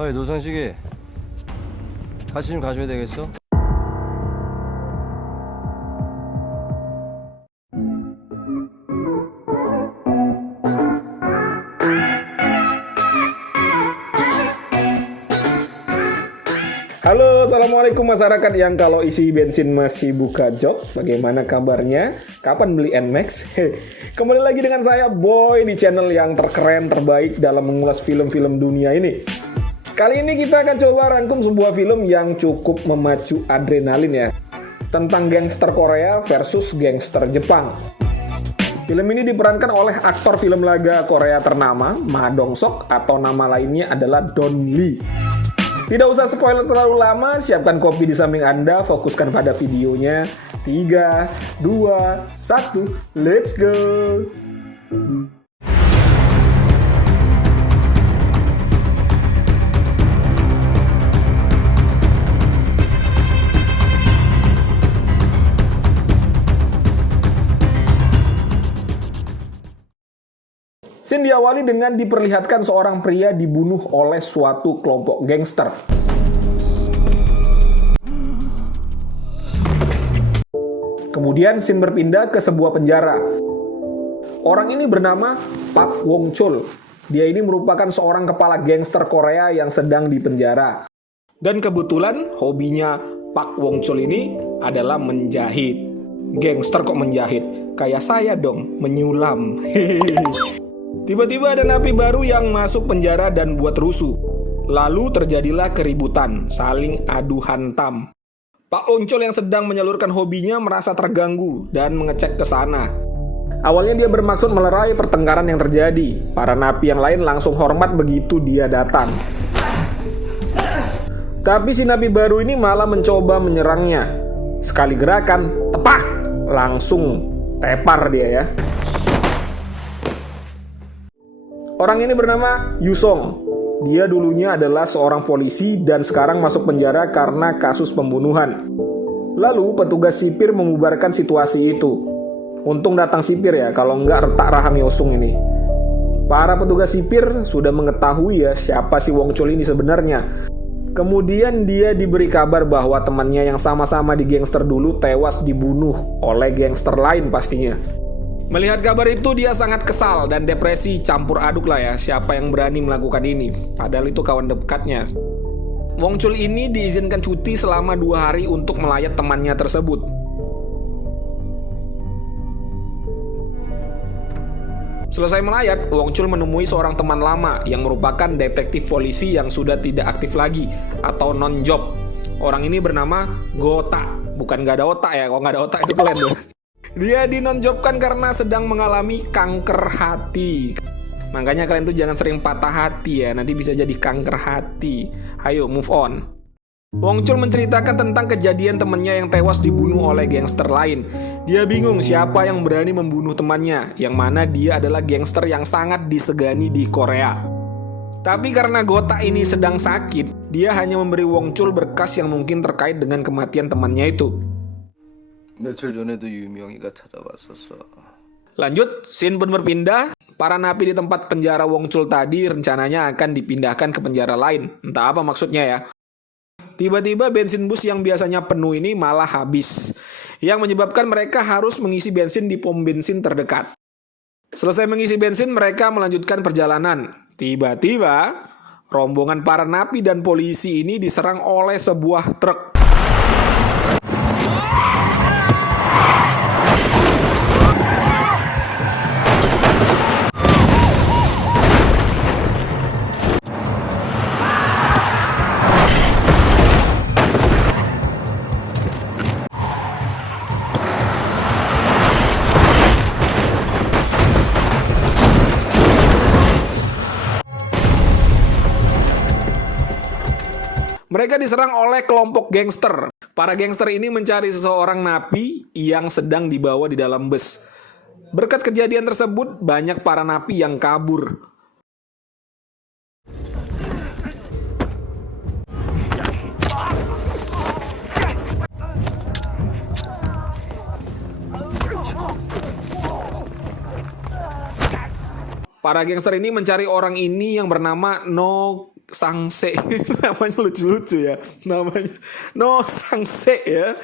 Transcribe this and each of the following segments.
어이 노상식이 같이 좀 가줘야 되겠어? Halo, assalamualaikum masyarakat yang kalau isi bensin masih buka jok. Bagaimana kabarnya? Kapan beli NMAX? Kembali lagi dengan saya Boy di channel yang terkeren terbaik dalam mengulas film-film dunia ini. Kali ini kita akan coba rangkum sebuah film yang cukup memacu adrenalin ya. Tentang gangster Korea versus gangster Jepang. Film ini diperankan oleh aktor film laga Korea ternama Ma Dong-seok atau nama lainnya adalah Don Lee. Tidak usah spoiler terlalu lama, siapkan kopi di samping Anda, fokuskan pada videonya. 3, 2, 1, let's go! Scene diawali dengan diperlihatkan seorang pria dibunuh oleh suatu kelompok gangster. Kemudian scene berpindah ke sebuah penjara. Orang ini bernama Pak Wong Chul. Dia ini merupakan seorang kepala gangster Korea yang sedang dipenjara. Dan kebetulan hobinya Pak Wong Chul ini adalah menjahit. Gangster kok menjahit? Kayak saya dong, menyulam. Tiba-tiba ada napi baru yang masuk penjara dan buat rusuh. Lalu terjadilah keributan, saling adu hantam. Pak Wong Chul yang sedang menyalurkan hobinya merasa terganggu dan mengecek ke sana. Awalnya dia bermaksud melerai pertengkaran yang terjadi. Para napi yang lain langsung hormat begitu dia datang. Tapi si napi baru ini malah mencoba menyerangnya. Sekali gerakan, tepak, langsung tepar dia ya. Orang ini bernama Yusong. Dia dulunya adalah seorang polisi dan sekarang masuk penjara karena kasus pembunuhan. Lalu petugas sipir membubarkan situasi itu. Untung datang sipir ya, kalau enggak retak rahang Yusong ini. Para petugas sipir sudah mengetahui ya siapa si Wong Chul ini sebenarnya. Kemudian dia diberi kabar bahwa temannya yang sama-sama di gangster dulu tewas dibunuh oleh gangster lain pastinya. Melihat kabar itu dia sangat kesal dan depresi campur aduk lah ya siapa yang berani melakukan ini. Padahal itu kawan dekatnya. Wong Chul ini diizinkan cuti selama 2 hari untuk melayat temannya tersebut. Selesai melayat, Wong Chul menemui seorang teman lama yang merupakan detektif polisi yang sudah tidak aktif lagi atau non-job. Orang ini bernama Gota. Bukan gak ada otak ya, kalau gak ada otak itu keren tuh. Dia dinonjobkan karena sedang mengalami kanker hati. Makanya kalian tuh jangan sering patah hati ya, nanti bisa jadi kanker hati. Ayo move on. Wong Chul menceritakan tentang kejadian temannya yang tewas dibunuh oleh gangster lain. Dia bingung siapa yang berani membunuh temannya, yang mana dia adalah gangster yang sangat disegani di Korea. Tapi karena Gota ini sedang sakit, dia hanya memberi Wong Chul berkas yang mungkin terkait dengan kematian temannya itu. 며칠 전에도 유명이가 찾아왔었어. Lanjut, scene pun berpindah. Para napi di tempat penjara Wong Chul tadi rencananya akan dipindahkan ke penjara lain. Entah apa maksudnya ya. Tiba-tiba bensin bus yang biasanya penuh ini malah habis. Yang menyebabkan mereka harus mengisi bensin di pom bensin terdekat. Selesai mengisi bensin, mereka melanjutkan perjalanan. Tiba-tiba, rombongan para napi dan polisi ini diserang oleh sebuah truk. Mereka diserang oleh kelompok gangster. Para gangster ini mencari seseorang napi yang sedang dibawa di dalam bus. Berkat kejadian tersebut, banyak para napi yang kabur. Para gangster ini mencari orang ini yang bernama No Sangse. Namanya lucu-lucu ya. Namanya No Sangse ya.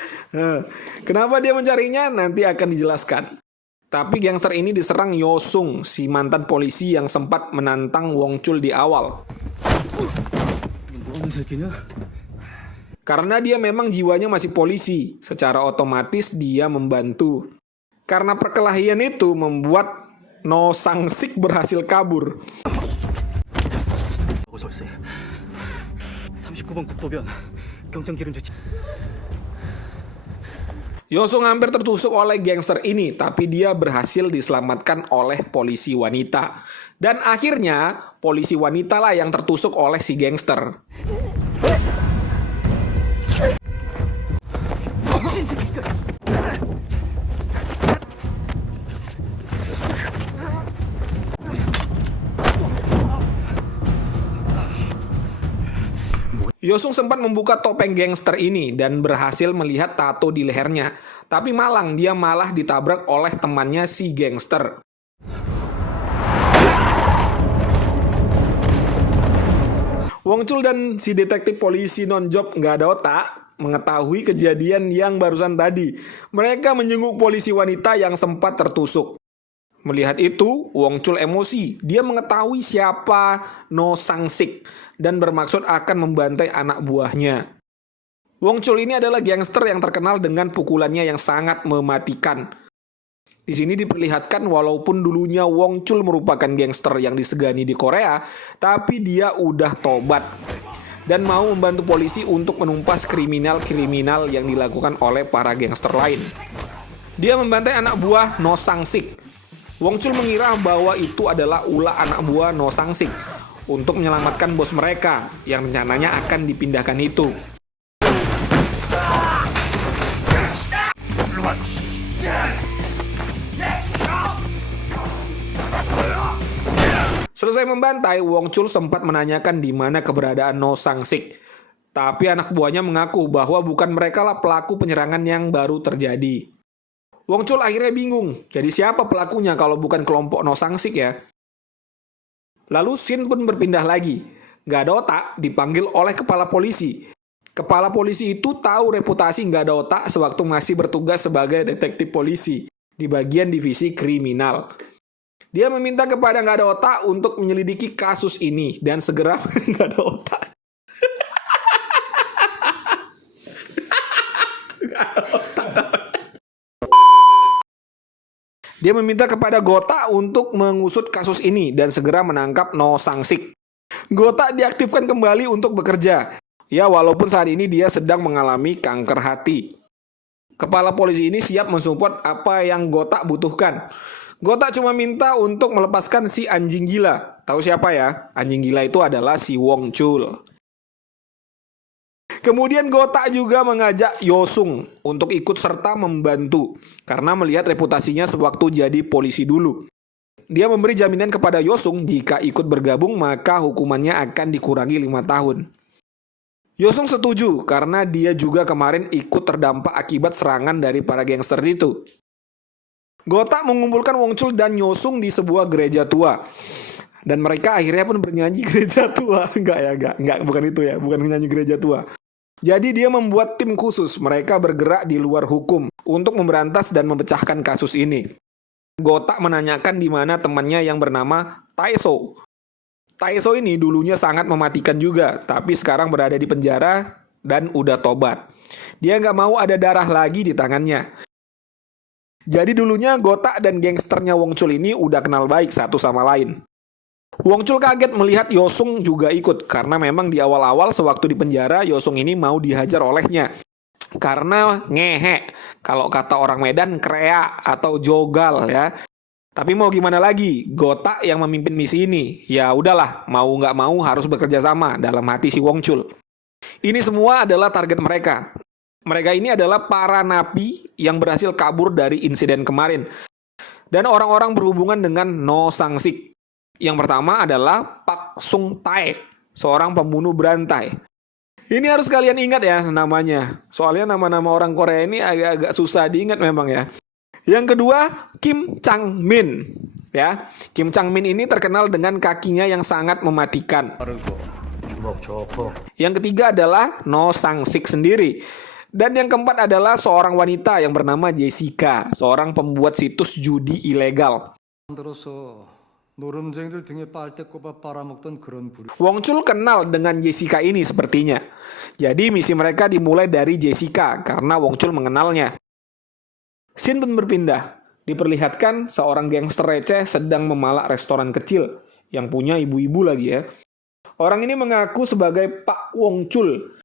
Kenapa dia mencarinya? Nanti akan dijelaskan. Tapi gangster ini diserang Yosung, si mantan polisi yang sempat menantang Wong Chul di awal. Karena dia memang jiwanya masih polisi, secara otomatis dia membantu. Karena perkelahian itu membuat No Sang-sik berhasil kabur. 39번 국보변 경정 기름 조치. Yosung hampir tertusuk oleh gangster ini, tapi dia berhasil diselamatkan oleh polisi wanita. Dan akhirnya, polisi wanita lah yang tertusuk oleh si gangster. Yosung sempat membuka topeng gangster ini dan berhasil melihat tato di lehernya. Tapi malang, dia malah ditabrak oleh temannya si gangster. Wong Chul dan si detektif polisi non-job nggak ada otak mengetahui kejadian yang barusan tadi. Mereka menjenguk polisi wanita yang sempat tertusuk. Melihat itu, Wong Chul emosi. Dia mengetahui siapa No Sang-sik dan bermaksud akan membantai anak buahnya. Wong Chul ini adalah gangster yang terkenal dengan pukulannya yang sangat mematikan. Di sini diperlihatkan walaupun dulunya Wong Chul merupakan gangster yang disegani di Korea, tapi dia udah tobat dan mau membantu polisi untuk menumpas kriminal-kriminal yang dilakukan oleh para gangster lain. Dia membantai anak buah No Sang-sik. Wong Chul mengira bahwa itu adalah ulah anak buah No Sang-sik untuk menyelamatkan bos mereka yang rencananya akan dipindahkan itu. Selesai membantai, Wong Chul sempat menanyakan di mana keberadaan No Sang-sik. Tapi anak buahnya mengaku bahwa bukan mereka lah pelaku penyerangan yang baru terjadi. Wong Chul akhirnya bingung, jadi siapa pelakunya kalau bukan kelompok No Sang-sik ya? Lalu scene pun berpindah lagi. Nggak ada otak dipanggil oleh kepala polisi. Kepala polisi itu tahu reputasi nggak ada otak sewaktu masih bertugas sebagai detektif polisi di bagian divisi kriminal. Dia meminta kepada nggak ada otak untuk menyelidiki kasus ini dan segera nggak ada otak. Dia meminta kepada Gota untuk mengusut kasus ini dan segera menangkap No Sang-sik. Gota diaktifkan kembali untuk bekerja. Ya, walaupun saat ini dia sedang mengalami kanker hati. Kepala polisi ini siap mensupport apa yang Gota butuhkan. Gota cuma minta untuk melepaskan si anjing gila. Tahu siapa ya? Anjing gila itu adalah si Wong Chul. Kemudian Gota juga mengajak Yosung untuk ikut serta membantu karena melihat reputasinya sewaktu jadi polisi dulu. Dia memberi jaminan kepada Yosung jika ikut bergabung maka hukumannya akan dikurangi 5 tahun. Yosung setuju karena dia juga kemarin ikut terdampak akibat serangan dari para gangster itu. Gota mengumpulkan Wong Chul dan Yosung di sebuah gereja tua. Dan mereka akhirnya pun bernyanyi gereja tua. Enggak, bukan itu ya, bukan menyanyi gereja tua. Jadi dia membuat tim khusus, mereka bergerak di luar hukum untuk memberantas dan memecahkan kasus ini. Gota menanyakan di mana temannya yang bernama Taeso. Taeso ini dulunya sangat mematikan juga, tapi sekarang berada di penjara dan udah tobat. Dia nggak mau ada darah lagi di tangannya. Jadi dulunya Gota dan gangsternya Wong Chul ini udah kenal baik satu sama lain. Wong Chul kaget melihat Yosung juga ikut, karena memang di awal-awal sewaktu di penjara, Yosung ini mau dihajar olehnya. Karena ngehe, kalau kata orang Medan, krea atau jogal ya. Tapi mau gimana lagi, Gota yang memimpin misi ini. Ya udahlah, mau nggak mau harus bekerja sama dalam hati si Wong Chul. Ini semua adalah target mereka. Mereka ini adalah para napi yang berhasil kabur dari insiden kemarin. Dan orang-orang berhubungan dengan No Sang-sik. Yang pertama adalah Pak Sung Tae, seorang pembunuh berantai. Ini harus kalian ingat ya namanya. Soalnya nama-nama orang Korea ini agak-agak susah diingat memang ya. Yang kedua, Kim Chang Min. Ya, Kim Chang Min ini terkenal dengan kakinya yang sangat mematikan. Yang ketiga adalah No Sang-sik sendiri. Dan yang keempat adalah seorang wanita yang bernama Jessica, seorang pembuat situs judi ilegal. 들어서 노름쟁이들 등에 빨대 꼽아 빨아먹던 그런 부류. Wong Chul kenal dengan Jessica ini sepertinya. Jadi misi mereka dimulai dari Jessica karena Wong Chul mengenalnya. Scene pun berpindah. Diperlihatkan seorang gangster receh sedang memalak restoran kecil yang punya ibu-ibu lagi ya. Orang ini mengaku sebagai Pak Wong Chul.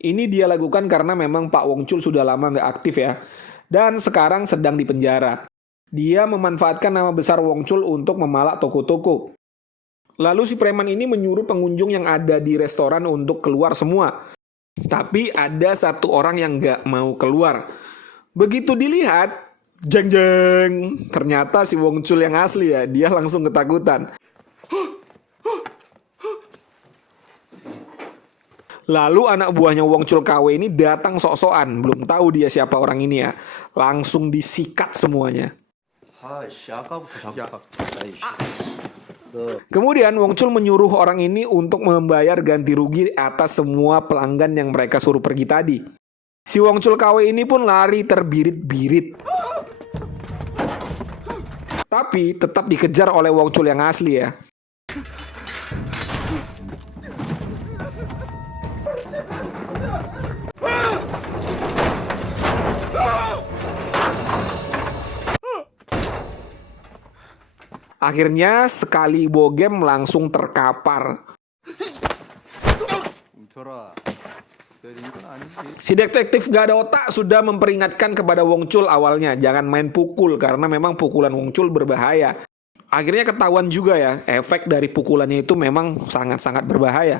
Ini dia lakukan karena memang Pak Wong Chul sudah lama nggak aktif ya. Dan sekarang sedang dipenjara. Dia memanfaatkan nama besar Wong Chul untuk memalak toko-toko. Lalu si preman ini menyuruh pengunjung yang ada di restoran untuk keluar semua. Tapi ada satu orang yang nggak mau keluar. Begitu dilihat, jeng jeng, ternyata si Wong Chul yang asli ya. Dia langsung ketakutan. Lalu anak buahnya Wong Chul KW ini datang sok-sokan. Belum tahu dia siapa orang ini ya. Langsung disikat semuanya. 아이씨, 아까부터 자꾸 아이씨. Kemudian Wong Chul menyuruh orang ini untuk membayar ganti rugi atas semua pelanggan yang mereka suruh pergi tadi. Si Wong Chul KW ini pun lari terbirit-birit. Tapi tetap dikejar oleh Wong Chul yang asli ya. Akhirnya sekali bogem langsung terkapar. 뭉쳐라. 때리는 건 아니지. Si detektif gak ada otak sudah memperingatkan kepada Wong Chul awalnya jangan main pukul karena memang pukulan Wong Chul berbahaya. Akhirnya ketahuan juga ya, efek dari pukulannya itu memang sangat-sangat berbahaya.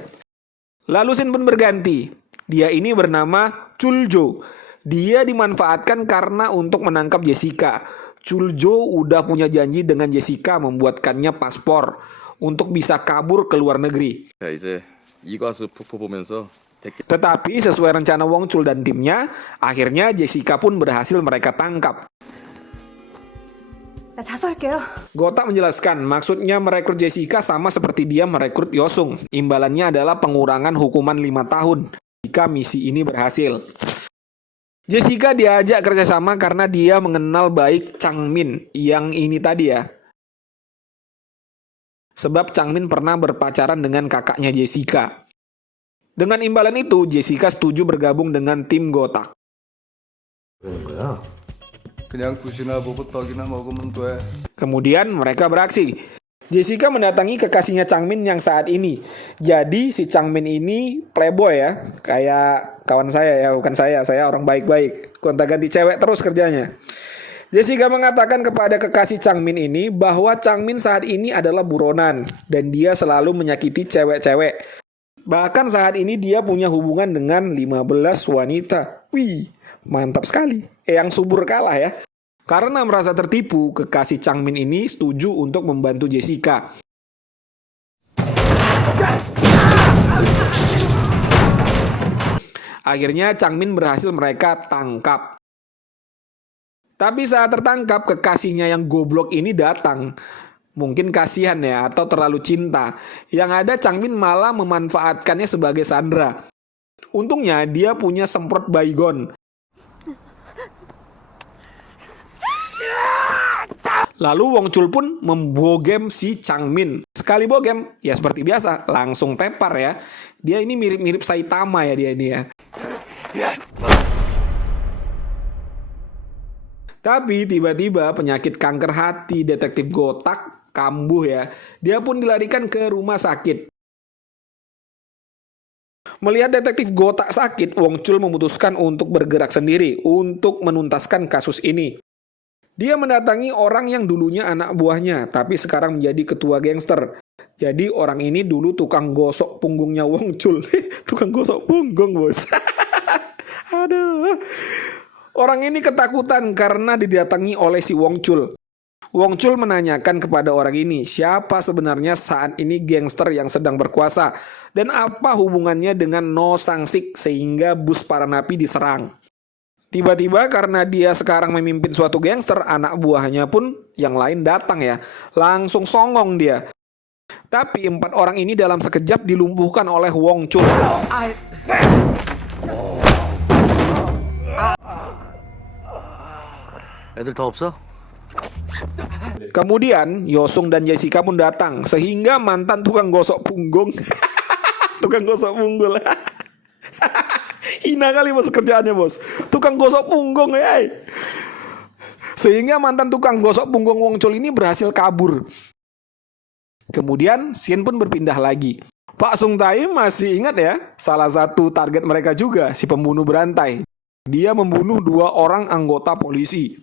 Lalu scene pun berganti. Dia ini bernama Chuljo. Dia dimanfaatkan karena untuk menangkap Jessica. Chuljo udah punya janji dengan Jessica membuatkannya paspor untuk bisa kabur ke luar negeri. 자, 이제 이과수 폭포 보면서 Tetapi sesuai rencana Wong Chul dan timnya, akhirnya Jessica pun berhasil mereka tangkap. 나 자수할게요. Gota menjelaskan, maksudnya merekrut Jessica sama seperti dia merekrut Yosung. Imbalannya adalah pengurangan hukuman 5 tahun jika misi ini berhasil. Jessica diajak kerjasama karena dia mengenal baik Changmin yang ini tadi ya. Sebab Changmin pernah berpacaran dengan kakaknya Jessica. Dengan imbalan itu, Jessica setuju bergabung dengan tim Gotak. 그냥 굿이나 보고 떡이나 먹으면 돼. Kemudian mereka beraksi. Jessica mendatangi kekasihnya Changmin yang saat ini. Jadi si Changmin ini playboy ya. Kayak kawan saya ya, bukan saya orang baik-baik. Gonta-ganti cewek terus kerjanya. Jessica mengatakan kepada kekasih Changmin ini bahwa Changmin saat ini adalah buronan. Dan dia selalu menyakiti cewek-cewek. Bahkan saat ini dia punya hubungan dengan 15 wanita. Wih, mantap sekali. Yang subur kalah ya. Karena merasa tertipu, kekasih Changmin ini setuju untuk membantu Jessica. Akhirnya Changmin berhasil mereka tangkap. Tapi saat tertangkap, kekasihnya yang goblok ini datang. Mungkin kasihan ya, atau terlalu cinta. Yang ada Changmin malah memanfaatkannya sebagai sandera. Untungnya dia punya semprot baygon. Lalu Wong Chul pun membogem si Changmin. Sekali bogem, ya seperti biasa, langsung tepar ya. Dia ini mirip-mirip Saitama ya dia ini ya. Tapi tiba-tiba penyakit kanker hati detektif Gotak kambuh ya. Dia pun dilarikan ke rumah sakit. Melihat detektif Gotak sakit, Wong Chul memutuskan untuk bergerak sendiri untuk menuntaskan kasus ini. Dia mendatangi orang yang dulunya anak buahnya, tapi sekarang menjadi ketua gangster. Jadi orang ini dulu tukang gosok punggungnya Wong Chul. Tukang gosok punggung, bos. Aduh. Orang ini ketakutan karena didatangi oleh si Wong Chul. Wong Chul menanyakan kepada orang ini, siapa sebenarnya saat ini gangster yang sedang berkuasa, dan apa hubungannya dengan No Sang-sik sehingga bus para napi diserang. Tiba-tiba karena dia sekarang memimpin suatu gangster, anak buahnya pun yang lain datang ya. Langsung songong dia. Tapi 4 orang ini dalam sekejap dilumpuhkan oleh Wong Chul. 애들 더 없어? Kemudian Yosung dan Jessica pun datang, sehingga mantan tukang gosok punggung tukang gosok punggul hina kali bos kerjaannya bos, tukang gosok punggung ya. Sehingga mantan tukang gosok punggung Wong Chul ini berhasil kabur. Kemudian scene pun berpindah lagi. Pak Sung Tae masih ingat ya, salah satu target mereka juga si pembunuh berantai. Dia membunuh 2 orang anggota polisi.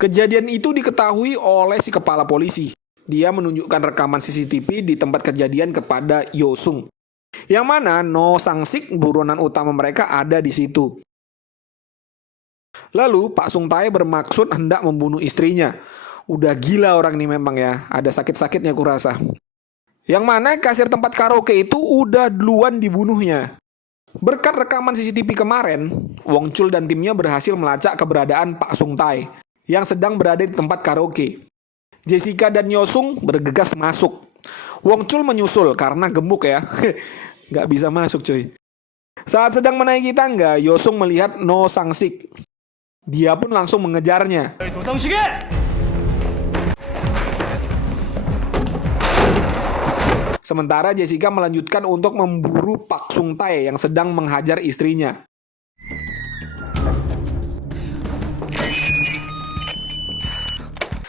Kejadian itu diketahui oleh si kepala polisi. Dia menunjukkan rekaman CCTV di tempat kejadian kepada Yosung. Yang mana No Sang-sik, buronan utama mereka, ada di situ. Lalu Pak Sung Tae bermaksud hendak membunuh istrinya. Udah gila orang ini memang ya, ada sakit-sakitnya kurasa. Yang mana kasir tempat karaoke itu udah duluan dibunuhnya. Berkat rekaman CCTV kemarin, Wong Chul dan timnya berhasil melacak keberadaan Pak Sung Tae yang sedang berada di tempat karaoke. Jessica dan Yosung bergegas masuk. Wong Chul menyusul karena gemuk ya. Nggak bisa masuk cuy. Saat sedang menaiki tangga, Yosung melihat No Sang-sik. Dia pun langsung mengejarnya. Sementara Jessica melanjutkan untuk memburu Pak Sung Tae yang sedang menghajar istrinya.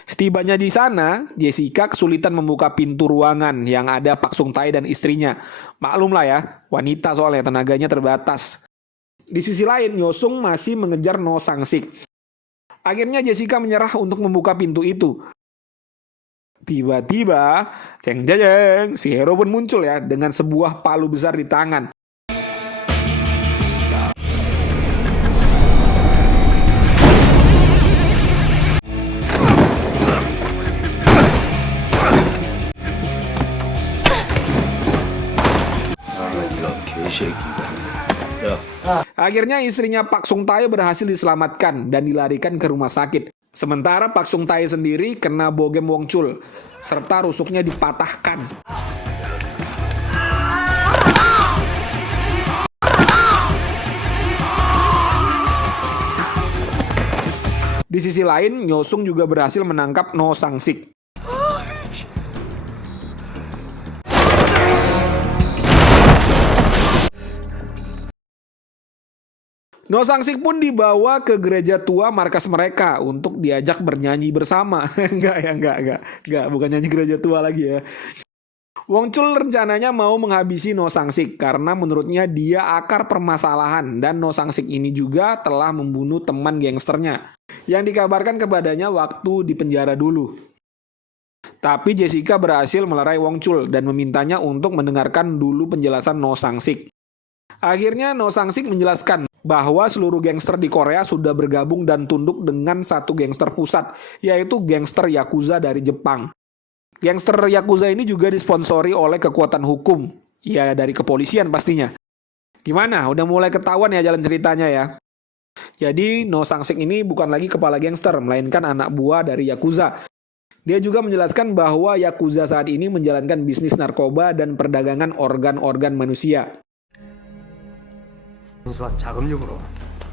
Setibanya di sana, Jessica kesulitan membuka pintu ruangan yang ada Pak Sung Tae dan istrinya. Maklum lah ya, wanita soalnya tenaganya terbatas. Di sisi lain, Yosung masih mengejar No Sang-sik. Akhirnya Jessica menyerah untuk membuka pintu itu. Tiba-tiba, jeng jeng, si hero pun muncul ya dengan sebuah palu besar di tangan. Akhirnya istrinya Pak Sung Tae berhasil diselamatkan dan dilarikan ke rumah sakit. Sementara Pak Sung Tae sendiri kena bogem Wong Chul, serta rusuknya dipatahkan. Di sisi lain, Yosung juga berhasil menangkap No Sang-sik. No Sang-sik pun dibawa ke gereja tua markas mereka untuk diajak bernyanyi bersama. Enggak, bukan nyanyi gereja tua lagi ya. Wong Chul rencananya mau menghabisi No Sang-sik karena menurutnya dia akar permasalahan, dan No Sang-sik ini juga telah membunuh teman gangsternya yang dikabarkan kepadanya waktu di penjara dulu. Tapi Jessica berhasil melerai Wong Chul dan memintanya untuk mendengarkan dulu penjelasan No Sang-sik. Akhirnya No Sang-sik menjelaskan bahwa seluruh gangster di Korea sudah bergabung dan tunduk dengan satu gangster pusat, yaitu gangster Yakuza dari Jepang. Gangster Yakuza ini juga disponsori oleh kekuatan hukum, ya dari kepolisian pastinya. Gimana? Udah mulai ketahuan ya jalan ceritanya ya? Jadi No Sang-sik ini bukan lagi kepala gangster, melainkan anak buah dari Yakuza. Dia juga menjelaskan bahwa Yakuza saat ini menjalankan bisnis narkoba dan perdagangan organ-organ manusia. 순수한 자금력으로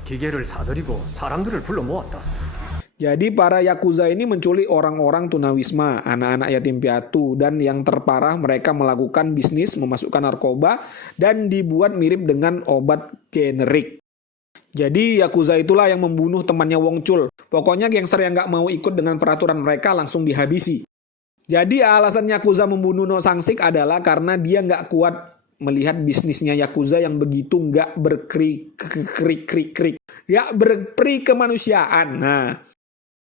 기계를 사들이고 사람들을 불러 모았다. Jadi para Yakuza ini menculik orang-orang tunawisma, anak-anak yatim piatu, dan yang terparah mereka melakukan bisnis memasukkan narkoba dan dibuat mirip dengan obat generik. Jadi Yakuza itulah yang membunuh temannya Wong Chul. Pokoknya gangster yang nggak mau ikut dengan peraturan mereka langsung dihabisi. Jadi alasan Yakuza membunuh No Sang-sik adalah karena dia nggak kuat melihat bisnisnya Yakuza yang begitu nggak berperi kemanusiaan. Nah,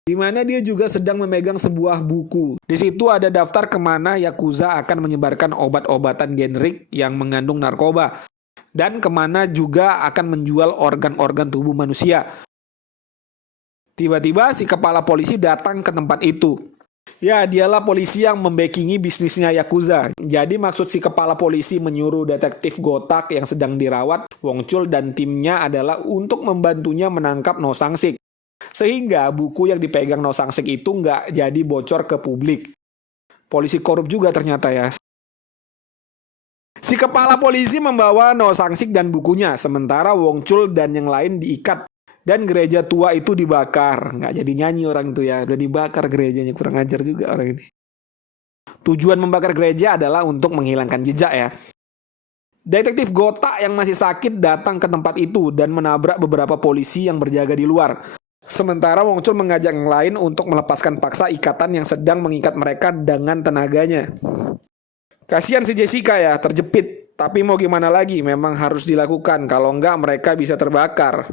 di mana dia juga sedang memegang sebuah buku. Di situ ada daftar kemana Yakuza akan menyebarkan obat-obatan generik yang mengandung narkoba, dan kemana juga akan menjual organ-organ tubuh manusia. Tiba-tiba si kepala polisi datang ke tempat itu. Ya, dialah polisi yang membackingi bisnisnya Yakuza. Jadi maksud si kepala polisi menyuruh detektif Gotak yang sedang dirawat Wong Chul dan timnya adalah untuk membantunya menangkap No Sang-sik. Sehingga buku yang dipegang No Sang-sik itu nggak jadi bocor ke publik. Polisi korup juga ternyata ya. Si kepala polisi membawa No Sang-sik dan bukunya, sementara Wong Chul dan yang lain diikat. Dan gereja tua itu dibakar. Nggak jadi nyanyi orang itu ya. Udah dibakar gerejanya. Kurang ajar juga orang ini. Tujuan membakar gereja adalah untuk menghilangkan jejak ya. Detektif Gotak yang masih sakit datang ke tempat itu dan menabrak beberapa polisi yang berjaga di luar. Sementara Wong Chul mengajak yang lain untuk melepaskan paksa ikatan yang sedang mengikat mereka dengan tenaganya. Kasihan si Jessica ya, terjepit. Tapi mau gimana lagi, memang harus dilakukan. Kalau enggak mereka bisa terbakar.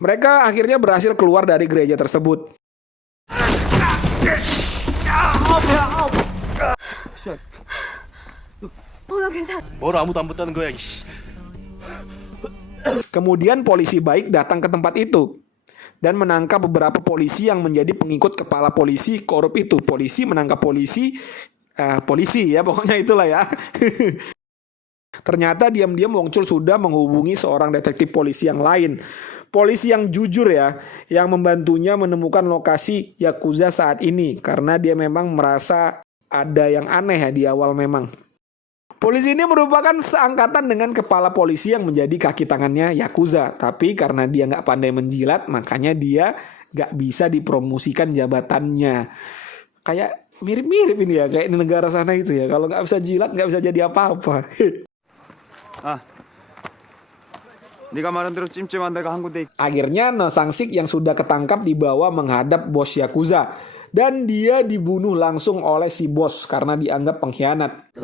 Mereka akhirnya berhasil keluar dari gereja tersebut. Kemudian polisi baik datang ke tempat itu dan menangkap beberapa polisi yang menjadi pengikut kepala polisi korup itu. Polisi menangkap polisi ya pokoknya itulah ya. Ternyata diam-diam Wong Chul sudah menghubungi seorang detektif polisi yang lain. Polisi yang jujur ya, yang membantunya menemukan lokasi Yakuza saat ini. Karena dia memang merasa ada yang aneh ya di awal memang. Polisi ini merupakan seangkatan dengan kepala polisi yang menjadi kaki tangannya Yakuza. Tapi karena dia nggak pandai menjilat, makanya dia nggak bisa dipromosikan jabatannya. Kayak mirip-mirip ini ya, kayak di negara sana itu ya. Kalau nggak bisa jilat, nggak bisa jadi apa-apa. 네가 말한 대로 찜찜한 데가 한 군데 Akhirnya No Sang-sik yang sudah ketangkap dibawa menghadap bos Yakuza. Dan dia dibunuh langsung oleh si bos karena dianggap pengkhianat.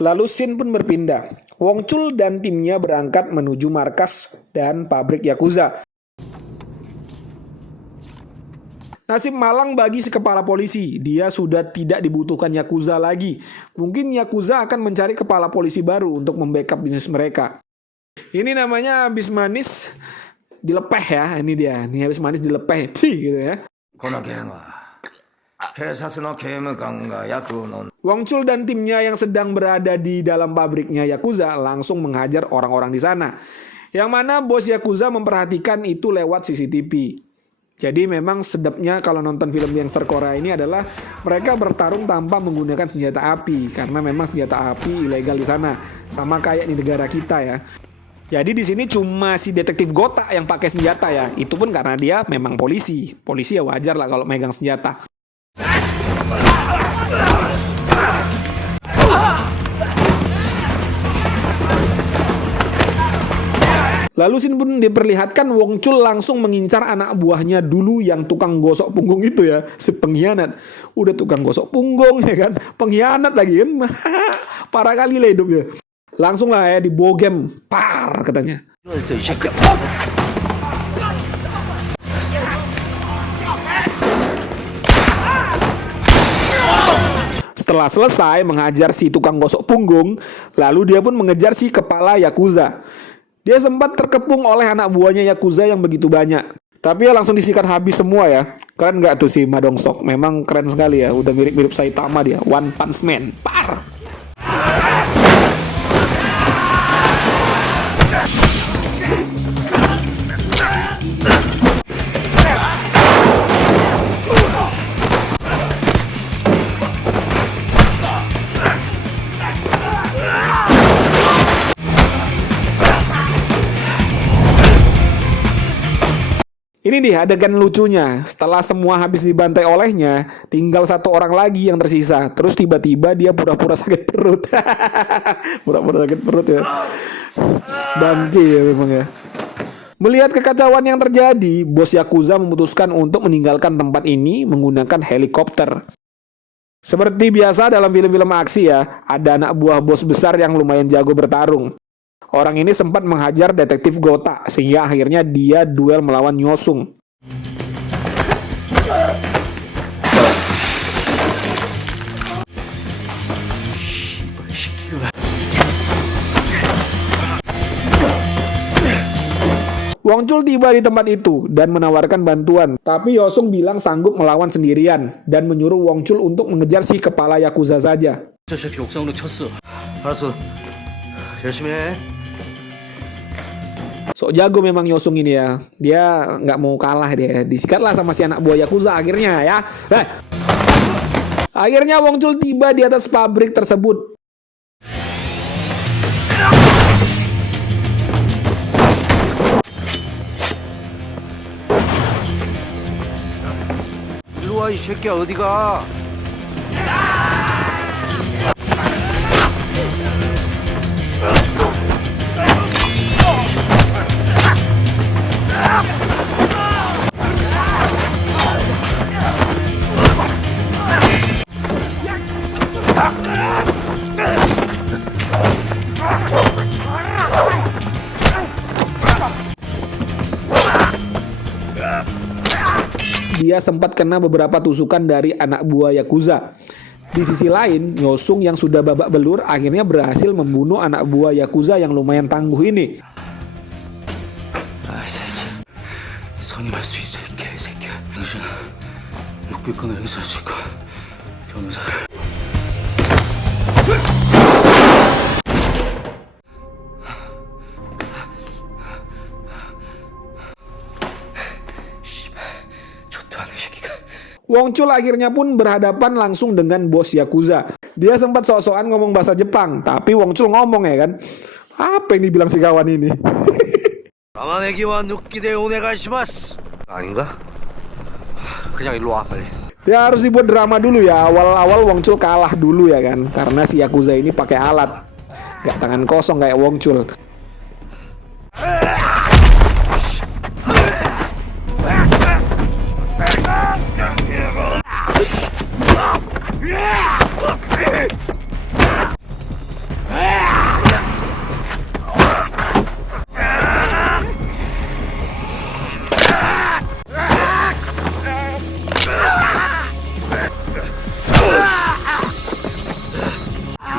Lalu scene pun berpindah. Wong Chul dan timnya berangkat menuju markas dan pabrik Yakuza. Nasib malang bagi si kepala polisi. Dia sudah tidak dibutuhkan Yakuza lagi. Mungkin Yakuza akan mencari kepala polisi baru untuk membackup bisnis mereka. Ini namanya habis manis dilepeh ya. Ini dia. Ini habis manis dilepeh. Gitu ya. Wong Chul dan timnya yang sedang berada di dalam pabriknya Yakuza langsung menghajar orang-orang di sana. Yang mana bos Yakuza memperhatikan itu lewat CCTV. Jadi memang sedapnya kalau nonton film gangster Korea ini adalah mereka bertarung tanpa menggunakan senjata api. Karena memang senjata api ilegal di sana. Sama kayak di negara kita ya. Jadi di sini cuma si detektif Gotak yang pakai senjata ya. Itu pun karena dia memang polisi. Polisi ya wajar lah kalau megang senjata. Lalu scene pun diperlihatkan Wong Chul langsung mengincar anak buahnya dulu yang tukang gosok punggung itu ya, si pengkhianat. Udah tukang gosok punggung ya kan, pengkhianat lagi kan. Parah kali lah hidupnya. Langsung lah ya dibogem, par katanya. Setelah selesai menghajar si tukang gosok punggung, lalu dia pun mengejar si kepala Yakuza. Dia sempat terkepung oleh anak buahnya Yakuza yang begitu banyak. Tapi ya langsung disikat habis semua ya. Keren nggak tuh si Ma Dong-seok? Memang keren sekali ya. Udah mirip-mirip Saitama dia. One Punch Man. Par! Ini nih adegan lucunya. Setelah semua habis dibantai olehnya, tinggal satu orang lagi yang tersisa. Terus tiba-tiba dia pura-pura sakit perut. Pura-pura sakit perut ya. Banci ya memang ya. Melihat kekacauan yang terjadi, bos Yakuza memutuskan untuk meninggalkan tempat ini menggunakan helikopter. Seperti biasa dalam film-film aksi ya, ada anak buah bos besar yang lumayan jago bertarung. Orang ini sempat menghajar detektif Gotak sehingga akhirnya dia duel melawan Nyosung. Wong Chul tiba di tempat itu dan menawarkan bantuan. Tapi Yosung bilang sanggup melawan sendirian dan menyuruh Wong Chul untuk mengejar si kepala Yakuza saja. 저 새끼 옥상으로 쳤어. 알았어. 열심히 해. Sok jago memang Yosung ini ya. Dia nggak mau kalah dia. Disikatlah sama si anak buah Yakuza akhirnya ya. Akhirnya Wong Chul tiba di atas pabrik tersebut. 일로 와, 이 새끼야, 어디 가? Dia sempat kena beberapa tusukan dari anak buah Yakuza. Di sisi lain, Yosung yang sudah babak belur akhirnya berhasil membunuh anak buah Yakuza yang lumayan tangguh ini. 아, 이 새끼. 선임할 수 있어, 이 개새끼야. 당신 묵비권을 행사할 수 있고 변호사를. 좋다는 새끼가. Wong Chul akhirnya pun berhadapan langsung dengan bos Yakuza. Dia sempat sok-sokan ngomong bahasa Jepang, tapi Wong Chul ngomong ya kan. Apa yang dibilang si kawan ini? 가마내기와 눕기대 오네가시마스. 아닌가? 그냥 일로 와 빨리. Ya harus dibuat drama dulu ya. Awal-awal Wong Chul kalah dulu ya kan. Karena si Yakuza ini pakai alat. Gak tangan kosong kayak Wong Chul.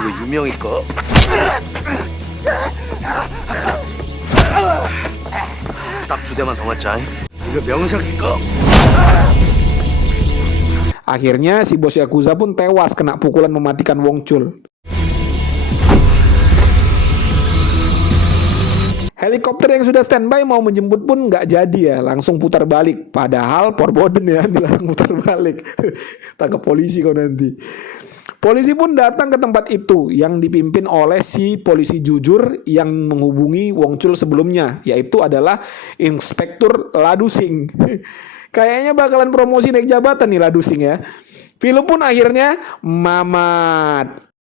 이거 유명이 거? 딱 두 대만 더 맞자. 이거 명석이 거? Akhirnya si bos Yakuza pun tewas kena pukulan mematikan Wong Chul. Helikopter yang sudah standby mau menjemput pun nggak jadi ya, langsung putar balik. Padahal Porboden ya dilarang putar balik. Tangkap polisi kau nanti. Polisi pun datang ke tempat itu yang dipimpin oleh si polisi jujur yang menghubungi Wong Chul sebelumnya, yaitu adalah Inspektur Ladusing. Kayaknya bakalan promosi naik jabatan nih Ladusing ya. Film pun akhirnya mamat.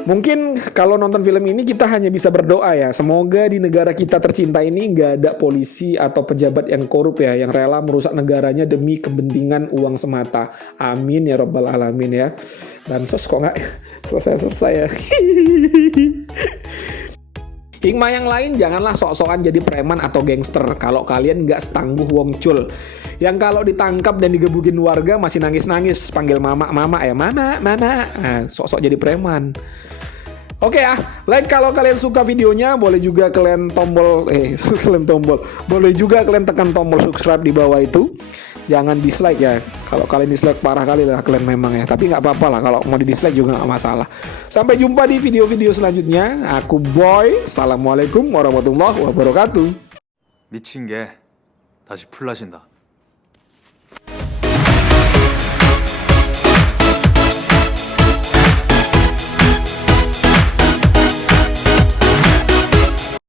Mungkin kalau nonton film ini kita hanya bisa berdoa ya. Semoga di negara kita tercinta ini nggak ada polisi atau pejabat yang korup ya, yang rela merusak negaranya demi kepentingan uang semata. Amin ya robbal alamin ya. Dan sos kok nggak selesai ya. Hikmah yang lain, janganlah sok-sokan jadi preman atau gangster kalau kalian nggak setangguh Wong Chul. Yang kalau ditangkap dan digebukin warga masih nangis-nangis, panggil mama ya, mama. Nah, sok-sok jadi preman. Oke ya, like kalau kalian suka videonya, boleh juga kalian boleh juga kalian tekan tombol subscribe di bawah itu. Jangan dislike ya. Kalau kalian dislike parah kali lah kalian memang ya. Tapi nggak apa-apa lah, kalau mau di dislike juga nggak masalah. Sampai jumpa di video-video selanjutnya. Aku Boy. Assalamualaikum warahmatullahi wabarakatuh. 미친 게 다시 풀라신다.